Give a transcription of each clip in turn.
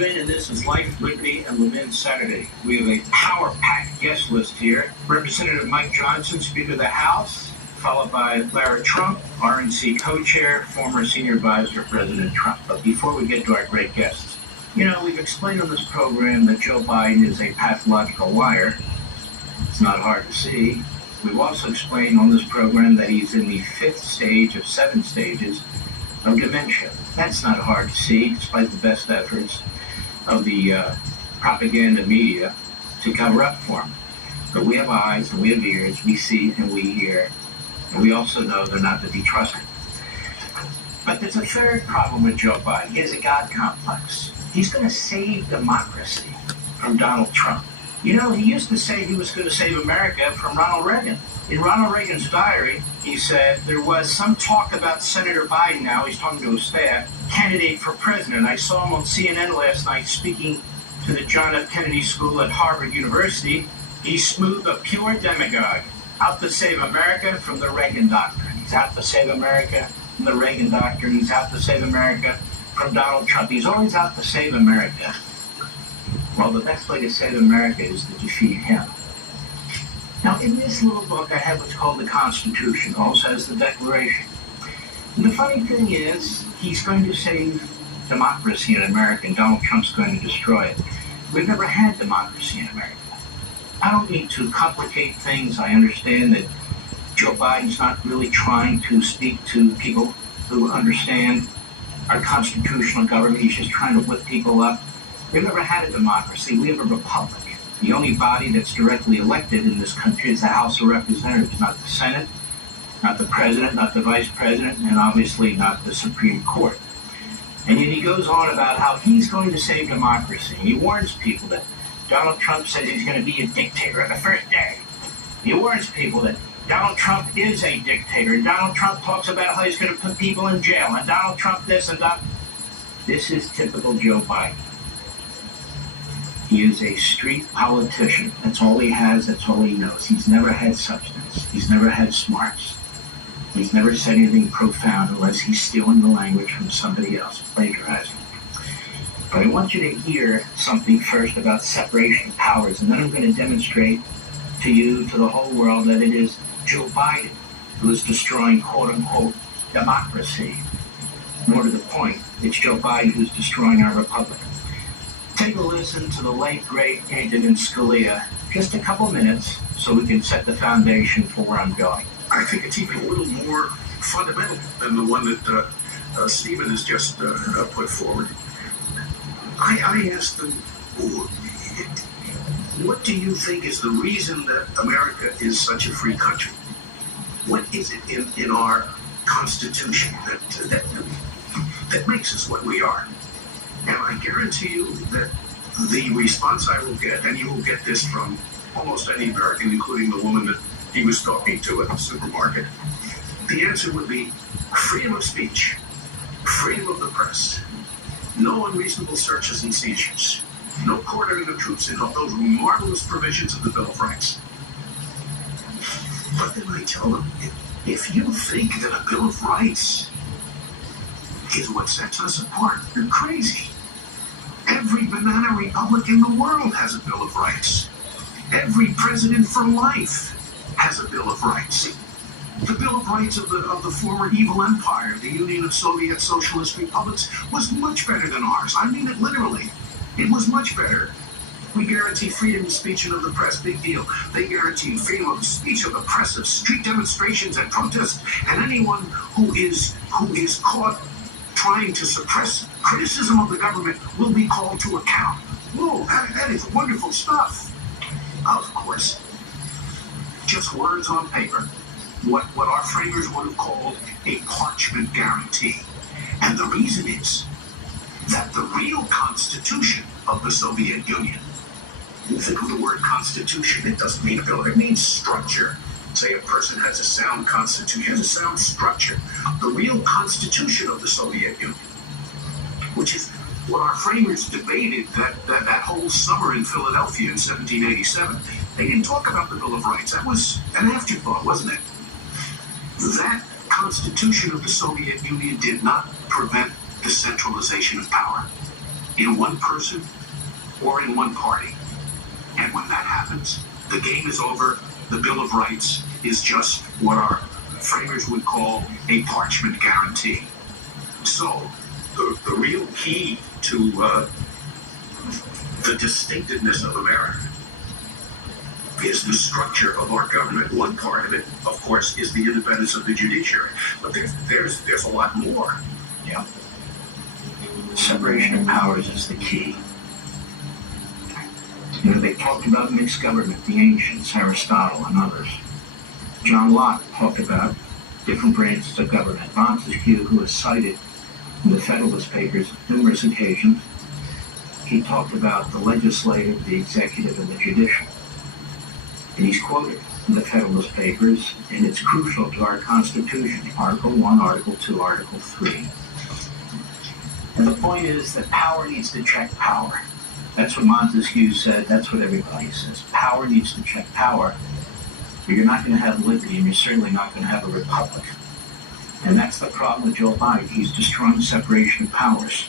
Levin, and this is Life, Liberty, and Levin Saturday. We have a power-packed guest list here. Representative Mike Johnson, Speaker of the House, followed by Lara Trump, RNC co-chair, former senior advisor to President Trump. But before we get to our great guests, we've explained on this program that Joe Biden is a pathological liar. It's not hard to see. We've also explained on this program that he's in the 5th stage of 7 stages of dementia. That's not hard to see, despite the best efforts of the propaganda media to cover up for him. But we have eyes and we have ears, we see and we hear, and we also know they're not to be trusted. But there's a third problem with Joe Biden. He has a God complex. He's going to save democracy from Donald Trump. He used to say he was going to save America from Ronald Reagan. In Ronald Reagan's diary, he said there was some talk about Senator Biden now, he's talking to his staff, candidate for president. I saw him on CNN last night speaking to the John F. Kennedy School at Harvard University. He's smooth, a pure demagogue, out to save America from the Reagan doctrine. He's out to save America from the Reagan doctrine. He's out to save America from Donald Trump. He's always out to save America. Well, the best way to save America is to defeat him. Now, in this little book, I have what's called the Constitution. It also has the Declaration. And the funny thing is, he's going to save democracy in America, and Donald Trump's going to destroy it. We've never had democracy in America. I don't need to complicate things. I understand that Joe Biden's not really trying to speak to people who understand our constitutional government. He's just trying to whip people up. We've never had a democracy. We have a republic. The only body that's directly elected in this country is the House of Representatives, not the Senate, not the President, not the Vice President, and obviously not the Supreme Court. And yet he goes on about how he's going to save democracy. He warns people that Donald Trump says he's going to be a dictator on the first day. He warns people that Donald Trump is a dictator. And Donald Trump talks about how he's going to put people in jail. And Donald Trump this and that. This is typical Joe Biden. He is a street politician. That's all he has. That's all he knows. He's never had substance. He's never had smarts. He's never said anything profound unless he's stealing the language from somebody else, plagiarizing. But I want you to hear something first about separation of powers, and then I'm going to demonstrate to you, to the whole world, that it is Joe Biden who is destroying, quote-unquote, democracy. More to the point, it's Joe Biden who's destroying our republic. Take a listen to the late, great Antonin Scalia, just a couple minutes, so we can set the foundation for where I'm going. I think it's even a little more fundamental than the one that Stephen has just put forward. I asked them, what do you think is the reason that America is such a free country? What is it in our Constitution that makes us what we are? And I guarantee you that the response I will get, and you will get this from almost any American, including the woman that he was talking to at the supermarket, the answer would be freedom of speech, freedom of the press, no unreasonable searches and seizures, no quartering of troops, and all those marvelous provisions of the Bill of Rights. But then I tell them, if you think that a Bill of Rights is what sets us apart, you're crazy. Every banana republic in the world has a Bill of Rights. Every president for life has a Bill of Rights. The Bill of Rights of the former evil empire, the Union of Soviet Socialist Republics, was much better than ours. I mean it literally. It was much better. We guarantee freedom of speech and of the press, big deal. They guarantee freedom of speech, of the press, of street demonstrations and protests, and anyone who is caught trying to suppress criticism of the government will be called to account. Whoa, that is wonderful stuff. Of course, just words on paper. What our framers would have called a parchment guarantee. And the reason is that the real constitution of the Soviet Union, you think of the word constitution, it doesn't mean a bill, it means structure. Say a person has a sound constitution, has a sound structure. The real constitution of the Soviet Union, which is what our framers debated that whole summer in Philadelphia in 1787. They didn't talk about the Bill of Rights. That was an afterthought, wasn't it? That constitution of the Soviet Union did not prevent the centralization of power. in one person or in one party. And when that happens, the game is over. The Bill of Rights is just what our framers would call a parchment guarantee. So, the real key to the distinctiveness of America is the structure of our government. One part of it, of course, is the independence of the judiciary. But there's a lot more. Yeah. Separation of powers is the key. You know, they talked about mixed government, the ancients, Aristotle, and others. John Locke talked about different branches of government. Montesquieu, who was cited in the Federalist Papers on numerous occasions, he talked about the legislative, the executive, and the judicial. And he's quoted in the Federalist Papers, and it's crucial to our Constitution, Article 1, Article 2, Article 3. And the point is that power needs to check power. That's what Montesquieu said. That's what everybody says. Power needs to check power. Or you're not going to have liberty, and you're certainly not going to have a republic. And that's the problem with Joe Biden. He's destroying separation of powers.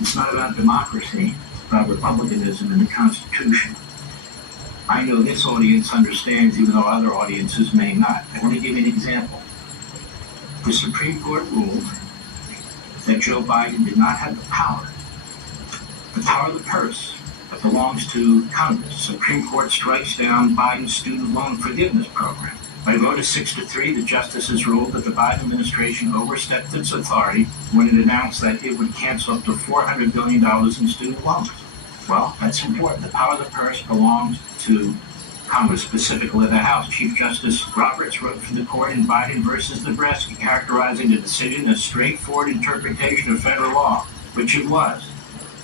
It's not about democracy. It's about republicanism and the Constitution. I know this audience understands, even though other audiences may not. I want to give you an example. The Supreme Court ruled that Joe Biden did not have the power of the purse, that belongs to Congress. The Supreme Court strikes down Biden's student loan forgiveness program. By a vote of 6-3, the justices ruled that the Biden administration overstepped its authority when it announced that it would cancel up to $400 billion in student loans. Well, that's important. The power of the purse belongs to Congress, specifically the House. Chief Justice Roberts wrote for the court in Biden versus Nebraska, characterizing the decision as straightforward interpretation of federal law, which it was.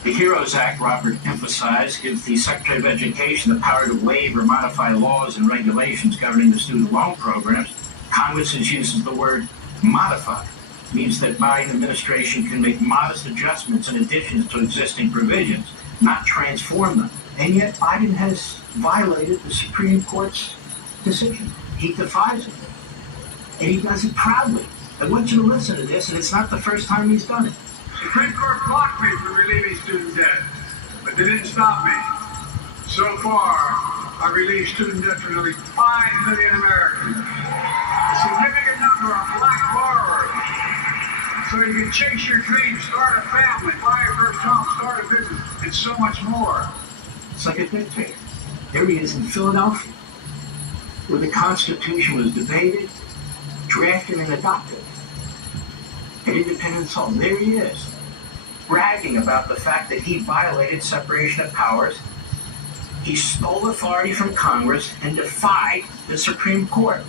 The HEROES Act, Robert emphasized, gives the Secretary of Education the power to waive or modify laws and regulations governing the student loan programs. Congress uses the word modify. It means that Biden administration can make modest adjustments and additions to existing provisions, not transform them. And yet Biden has violated the Supreme Court's decision. He defies it. And he does it proudly. I want you to listen to this, and it's not the first time he's done it. Supreme Court blocked me from relieving student debt, but they didn't stop me. So far, I've relieved student debt for nearly 5 million Americans. A significant number of black borrowers. So you can chase your dreams, start a family, buy your first home, start a business, and so much more. It's like a dictator. There he is in Philadelphia, where the Constitution was debated, drafted, and adopted. At Independence Hall, there he is, bragging about the fact that he violated separation of powers. He stole authority from Congress and defied the Supreme Court.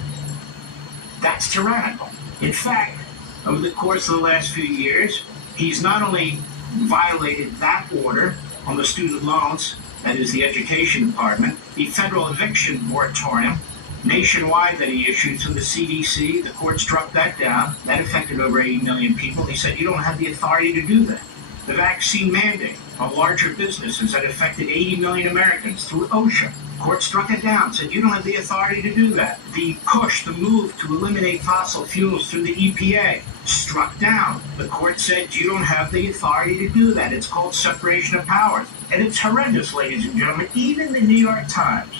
That's tyrannical. In fact, over the course of the last few years, he's not only violated that order on the student loans, that is the Education Department, the federal eviction moratorium nationwide that he issued through the CDC. The court struck that down. That affected over 80 million people. He said, you don't have the authority to do that. The vaccine mandate of larger businesses that affected 80 million Americans through OSHA. Court struck it down, said you don't have the authority to do that. The push, the move to eliminate fossil fuels through the EPA, struck down. The court said you don't have the authority to do that. It's called separation of powers. And it's horrendous, ladies and gentlemen. Even the New York Times,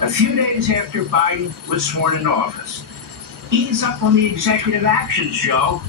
a few days after Biden was sworn into office, ease up on the executive actions, Joe.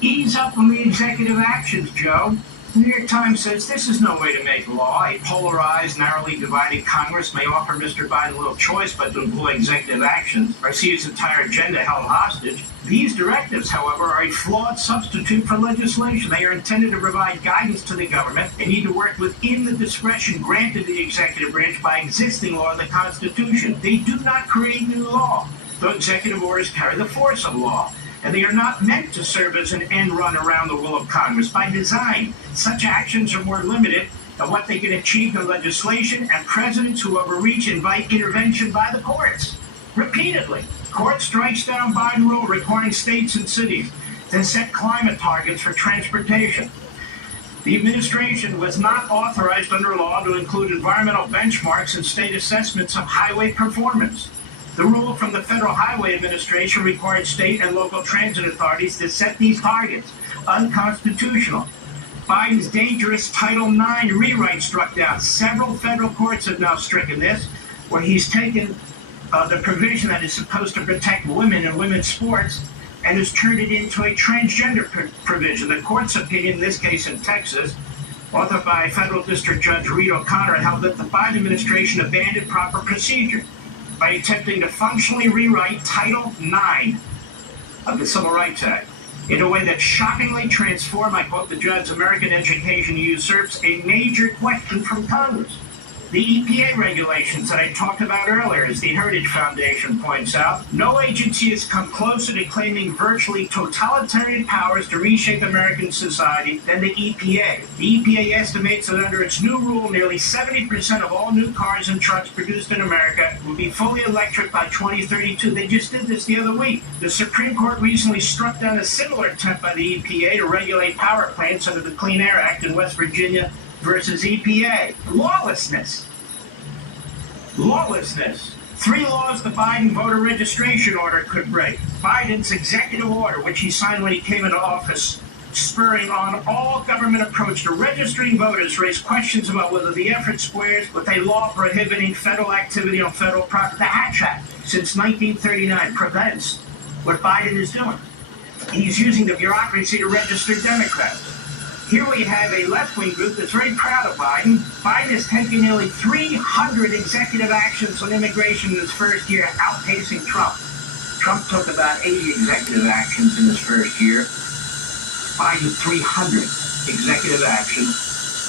Ease up on the executive actions, Joe. The New York Times says this is no way to make law. A polarized, narrowly divided Congress may offer Mr. Biden little choice but to employ executive actions or see his entire agenda held hostage. These directives, however, are a flawed substitute for legislation. They are intended to provide guidance to the government and need to work within the discretion granted to the executive branch by existing law and the Constitution. They do not create new law, though executive orders carry the force of law. And they are not meant to serve as an end run around the will of Congress. By design, such actions are more limited than what they can achieve in legislation, and presidents who overreach invite intervention by the courts. Repeatedly, court strikes down Biden rule requiring states and cities to set climate targets for transportation. The administration was not authorized under law to include environmental benchmarks and state assessments of highway performance. The rule from the Federal Highway Administration required state and local transit authorities to set these targets. Unconstitutional. Biden's dangerous Title IX rewrite struck down. Several federal courts have now stricken this, where he's taken the provision that is supposed to protect women in women's sports and has turned it into a transgender provision. The court's opinion, in this case in Texas, authored by federal district judge Reed O'Connor, held that the Biden administration abandoned proper procedure by attempting to functionally rewrite Title IX of the Civil Rights Act in a way that shockingly transformed, I quote the judge, American education usurps a major question from Congress. The EPA regulations that I talked about earlier, as the Heritage Foundation points out, no agency has come closer to claiming virtually totalitarian powers to reshape American society than the EPA. The EPA estimates that under its new rule, nearly 70% of all new cars and trucks produced in America will be fully electric by 2032. They just did this the other week. The Supreme Court recently struck down a similar attempt by the EPA to regulate power plants under the Clean Air Act in West Virginia versus EPA. Lawlessness. Lawlessness. 3 laws the Biden voter registration order could break. Biden's executive order, which he signed when he came into office, spurring on all government approach to registering voters, raised questions about whether the effort squares with a law prohibiting federal activity on federal property. The Hatch Act, since 1939, prevents what Biden is doing. He's using the bureaucracy to register Democrats. Here we have a left-wing group that's very proud of Biden. Biden has taken nearly 300 executive actions on immigration in his first year, outpacing Trump. Trump took about 80 executive actions in his first year. Biden 300 executive actions,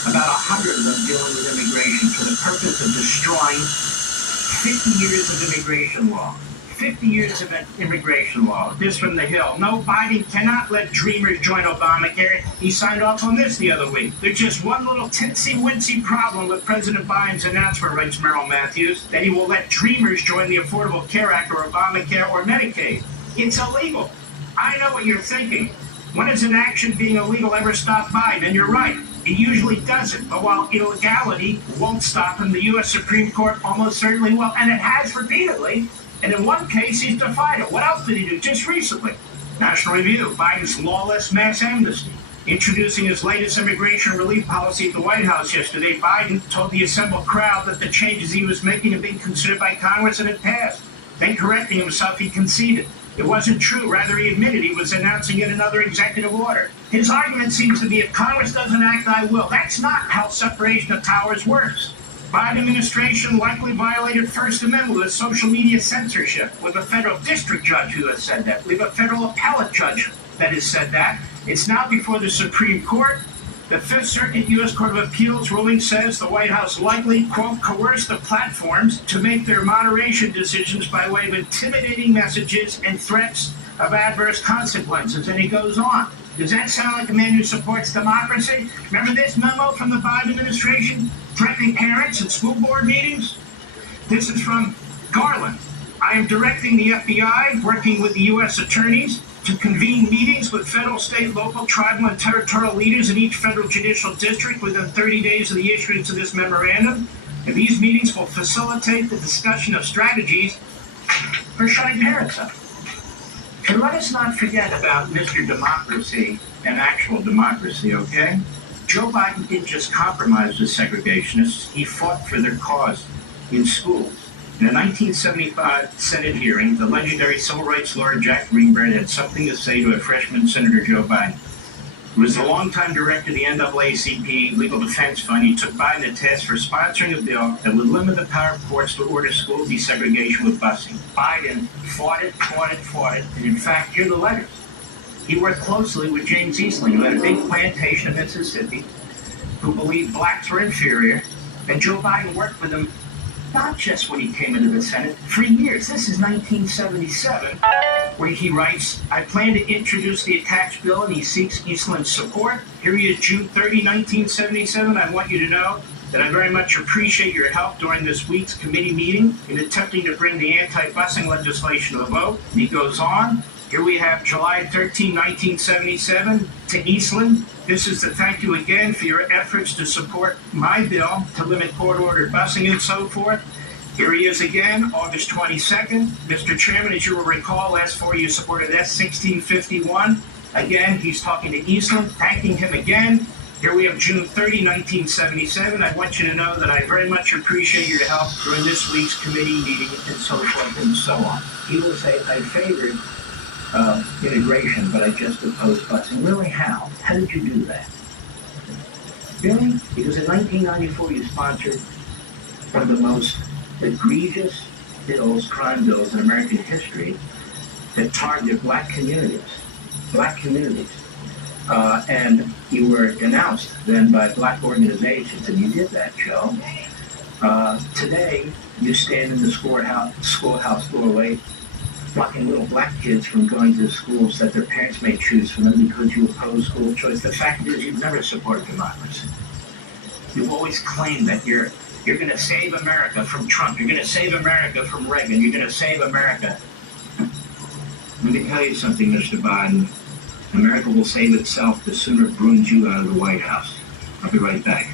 about 100 of them dealing with immigration for the purpose of destroying 50 years of immigration law. 50 years of immigration law. This from the Hill. No, Biden cannot let dreamers join Obamacare. He signed off on this the other week. There's just one little tinsy-wincy problem with President Biden's announcement, writes Merrill Matthews, that he will let dreamers join the Affordable Care Act or Obamacare or Medicaid. It's illegal. I know what you're thinking. When has an action being illegal ever stopped Biden? And you're right. It usually doesn't. But while illegality won't stop him, the U.S. Supreme Court almost certainly will. And it has repeatedly. And in one case, he's defied it. What else did he do just recently? National Review, Biden's lawless mass amnesty. Introducing his latest immigration relief policy at the White House yesterday, Biden told the assembled crowd that the changes he was making had been considered by Congress and had passed. Then correcting himself, he conceded. It wasn't true. Rather, he admitted he was announcing yet another executive order. His argument seems to be, if Congress doesn't act, I will. That's not how separation of powers works. Biden administration likely violated First Amendment with social media censorship. We have a federal district judge who has said that. We have a federal appellate judge that has said that. It's now before the Supreme Court. The Fifth Circuit U.S. Court of Appeals ruling says the White House likely, quote, coerced the platforms to make their moderation decisions by way of intimidating messages and threats of adverse consequences. And he goes on. Does that sound like a man who supports democracy? Remember this memo from the Biden administration threatening parents at school board meetings? This is from Garland. I am directing the FBI, working with the U.S. attorneys, to convene meetings with federal, state, local, tribal, and territorial leaders in each federal judicial district within 30 days of the issuance of this memorandum. And these meetings will facilitate the discussion of strategies for shutting parents up. And let us not forget about Mr. Democracy and actual democracy, okay? Joe Biden didn't just compromise with segregationists, he fought for their cause in schools. In a 1975 Senate hearing, the legendary civil rights lawyer Jack Greenberg had something to say to a freshman Senator Joe Biden. He was the longtime director of the NAACP Legal Defense Fund. He took Biden to task for sponsoring a bill that would limit the power of courts to order school desegregation with busing. Biden fought it, and in fact, here are the letters. He worked closely with James Eastland, who had a big plantation in Mississippi, who believed blacks were inferior, and Joe Biden worked with him not just when he came into the Senate, for years. This is 1977, where he writes, I plan to introduce the attached bill, and he seeks Eastland's support. Here he is, June 30, 1977. I want you to know that I very much appreciate your help during this week's committee meeting in attempting to bring the anti-busing legislation to the vote. And he goes on. Here we have July 13, 1977, to Eastland. This is to thank you again for your efforts to support my bill to limit court-ordered busing and so forth. Here he is again, August 22nd. Mr. Chairman, as you will recall, last fall you supported S. 1651. Again, he's talking to Eastland, thanking him again. Here we have June 30, 1977. I want you to know that I very much appreciate your help during this week's committee meeting and so forth and so on. He will say, I favored integration, but I just opposed busing. Really, how? How did you do that? Really? Because in 1994, you sponsored one of the most egregious bills, crime bills in American history that targeted black communities. And you were denounced then by black organizations, and you did that, Joe. Today, you stand in the schoolhouse doorway, blocking little black kids from going to schools that their parents may choose for them because you oppose school choice. The fact is, you've never supported democracy. You've always claimed that you're going to save America from Trump. You're going to save America from Reagan. You're going to save America. Let me tell you something, Mr. Biden. America will save itself the sooner it brings you out of the White House. I'll be right back.